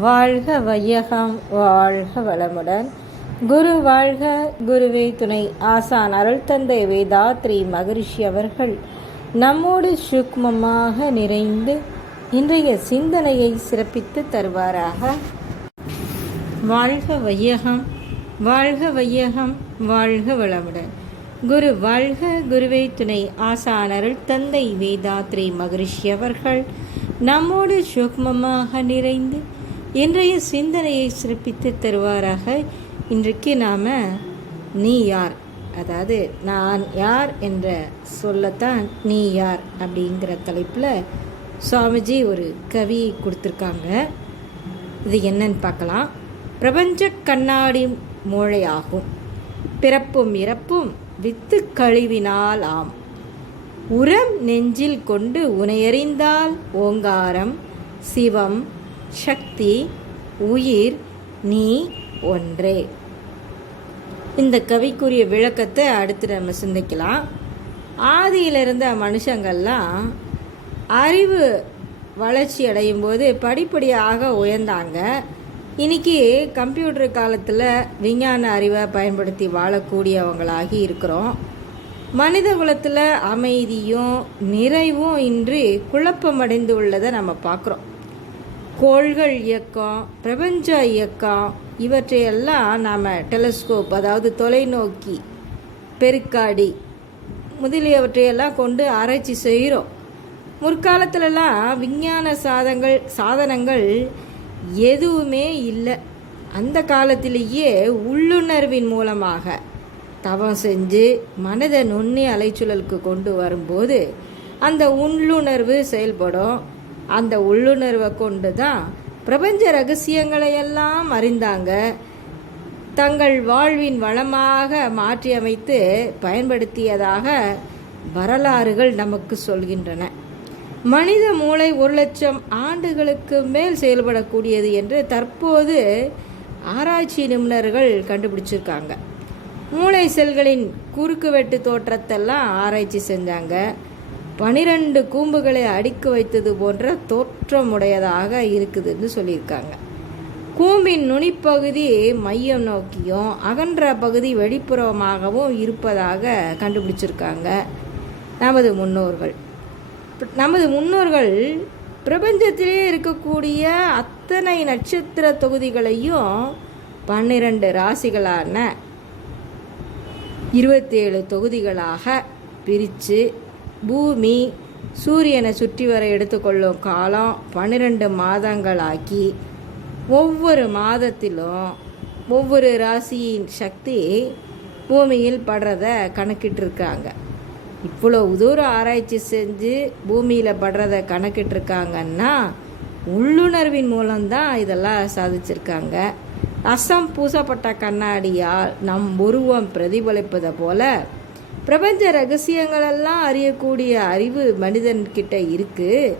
வாழ்க வையகம் வாழ்க வளமுடன். குரு வாழ்க குருவே துணை. ஆசான் அருள் தந்தை வேதாத்ரி மகரிஷி அவர்கள் நம்மோடு சூக்மமாக நிறைந்து இன்றைய சிந்தனையை சிறப்பித்து தருவாராக. வாழ்க வையகம் வாழ்க வையகம் வாழ்க வளமுடன். குரு வாழ்க குருவே துணை. ஆசான் அருள் தந்தை வேதாத்ரி மகரிஷி அவர்கள் நம்மோடு சூக்மமாக நிறைந்து இன்றைய சிந்தனையை சிறப்பித்து தருவாராக. இன்றைக்கு நாம் நீ யார்? அதாவது நான் யார் என்ற சொல்லத்தான் நீ யார் அப்படிங்கிற தலைப்பில் சுவாமிஜி ஒரு கவியை கொடுத்துருக்காங்க. இது என்னன்னு பார்க்கலாம். பிரபஞ்ச கண்ணாடி மூளையாகும். பிறப்பும் இறப்பும் வித்து கழிவினால் ஆம். உரம் நெஞ்சில் கொண்டு உனையறிந்தால் ஓங்காரம் சிவம் சக்தி உயிர் நீ ஒன்றே. இந்த கவிக்குரிய விளக்கத்தை அடுத்து நம்ம சிந்திக்கலாம். ஆதியில் இருந்த மனுஷங்கள்லாம் அறிவு வளர்ச்சி அடையும் போது படிப்படியாக உயர்ந்தாங்க. இன்னைக்கு கம்ப்யூட்டர் காலத்தில் விஞ்ஞான அறிவை பயன்படுத்தி வாழக்கூடியவங்களாகி இருக்கிறோம். மனித குலத்தில் அமைதியும் நிறைவும் இன்றி குழப்பமடைந்து உள்ளதை நம்ம பார்க்குறோம். கோள்கள் இயக்கம் பிரபஞ்ச இயக்கம் இவற்றையெல்லாம் நாம் டெலஸ்கோப் அதாவது தொலைநோக்கி பெருக்காடி முதலியவற்றையெல்லாம் கொண்டு ஆராய்ச்சி செய்கிறோம். முற்காலத்திலலாம் விஞ்ஞான சாதங்கள் சாதனங்கள் எதுவுமே இல்லை. அந்த காலத்திலேயே உள்ளுணர்வின் மூலமாக தவம் செஞ்சு மனதை நுண்ணி அலைச்சுழலுக்கு கொண்டு வரும்போது அந்த உள்ளுணர்வு செயல்படும். அந்த உள்ளுணர்வை கொண்டு தான் பிரபஞ்ச ரகசியங்களை எல்லாம் அறிந்தாங்க. தங்கள் வாழ்வின் வளமாக மாற்றியமைத்து பயன்படுத்தியதாக வரலாறுகள் நமக்கு சொல்கின்றன. மனித மூளை ஒரு லட்சம் ஆண்டுகளுக்கு மேல் செயல்படக்கூடியது என்று தற்போது ஆராய்ச்சி நிபுணர்கள் கண்டுபிடிச்சிருக்காங்க. மூளை செல்களின் குறுக்கு வெட்டு தோற்றத்தெல்லாம் ஆராய்ச்சி செஞ்சாங்க. பனிரெண்டு கூம்புகளை அடுக்கி வைத்தது போன்ற தோற்றமுடையதாக இருக்குதுன்னு சொல்லியிருக்காங்க. கூம்பின் நுனிப்பகுதி மையம் நோக்கியும் அகன்ற பகுதி வெளிப்புறமாகவும் இருப்பதாக கண்டுபிடிச்சிருக்காங்க. நமது முன்னோர்கள். நமது முன்னோர்கள் பிரபஞ்சத்திலே இருக்கக்கூடிய அத்தனை நட்சத்திர தொகுதிகளையும் பன்னிரண்டு ராசிகளான இருபத்தேழு தொகுதிகளாக பிரித்து பூமி சூரியனை சுற்றி வர எடுத்துக்கொள்ளும் காலம் பன்னிரெண்டு மாதங்களாக்கி ஒவ்வொரு மாதத்திலும் ஒவ்வொரு ராசியின் சக்தி பூமியில் படுறத கணக்கிட்டுருக்காங்க. இவ்வளோ தூரம் ஆராய்ச்சி செஞ்சு பூமியில் படுறதை கணக்கிட்டுருக்காங்கன்னா உள்ளுணர்வின் மூலம்தான் இதெல்லாம் சாதிச்சிருக்காங்க. ரசம் பூசப்பட்ட கண்ணாடியால் நம் உருவம் பிரதிபலிப்பதை போல பிரபஞ்ச ரகசியங்களெல்லாம் அறியக்கூடிய அறிவு மனிதன்கிட்ட இருக்குது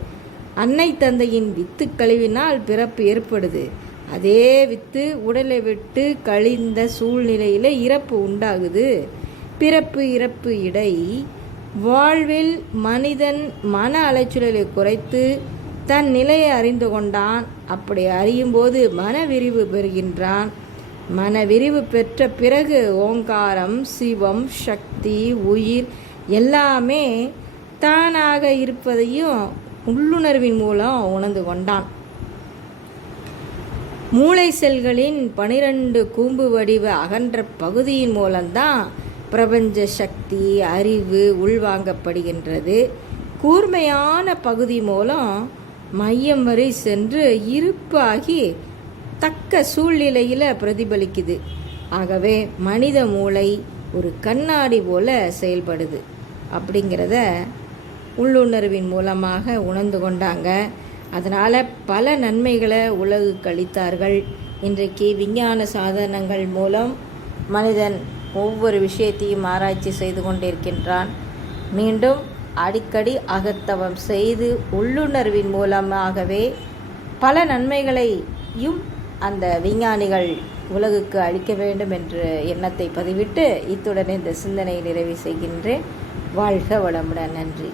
அன்னை தந்தையின் வித்து கழிவினால் பிறப்பு ஏற்படுது. அதே வித்து உடலை விட்டு கழிந்த சூழ்நிலையில் இறப்பு உண்டாகுது. பிறப்பு இறப்பு இடை வாழ்வில் மனிதன் மன அலைச்சலை குறைத்து தன் நிலையை அறிந்து கொண்டான். அப்படி அறியும்போது மன விரிவு பெறுகின்றான். மன விரிவு பெற்ற பிறகு ஓங்காரம் சிவம் சக்தி உயிர் எல்லாமே தானாக இருப்பதையும் உள்ளுணர்வின் மூலம் உணர்ந்து கொண்டான். மூளை செல்களின் பனிரெண்டு கூம்பு வடிவ அகன்ற பகுதியின் மூலம்தான் பிரபஞ்ச சக்தி அறிவு உள்வாங்கப்படுகின்றது. கூர்மையான பகுதி மூலம் மையம் வரை சென்று இருப்பாகி தக்க சூழ்நிலையில் பிரதிபலிக்குது. ஆகவே மனித மூளை ஒரு கண்ணாடி போல செயல்படுது. அப்படிங்கிறத உள்ளுணர்வின் மூலமாக உணர்ந்து கொண்டாங்க. அதனால் பல நன்மைகளை உலகுக்கு அளித்தார்கள். இன்றைக்கு விஞ்ஞான சாதனங்கள் மூலம் மனிதன் ஒவ்வொரு விஷயத்தையும் ஆராய்ச்சி செய்து கொண்டிருக்கின்றான். மீண்டும் அடிக்கடி அகத்தவம் செய்து உள்ளுணர்வின் மூலமாகவே பல நன்மைகளையும் அந்த விஞ்ஞானிகள் உலகுக்கு அளிக்க வேண்டும் என்ற எண்ணத்தை பதிவிட்டு இத்துடன் இந்த சிந்தனை நிறைவு செய்கின்றேன். வாழ்க வளமுடன். நன்றி.